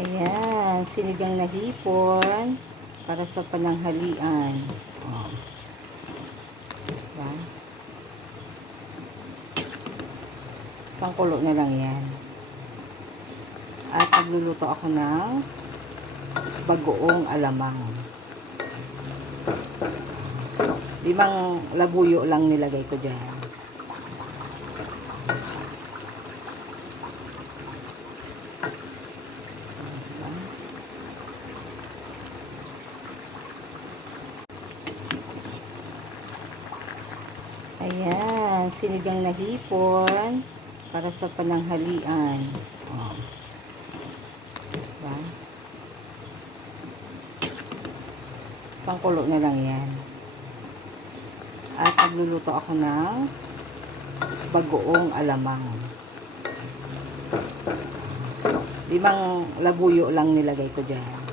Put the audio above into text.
Ayan, sinigang na hipon para sa pananghalian. Oh. Diba? Isang kulo na lang yan. At nagluluto ako ng bagoong alamang. 5 labuyo lang nilagay ko dyan. Ayan, sinigang na hipon para sa pananghalian. Oh. Diba? Isang kulo na lang yan. At nagluluto ako ng bagoong alamang. 5 labuyo lang nilagay ko dyan.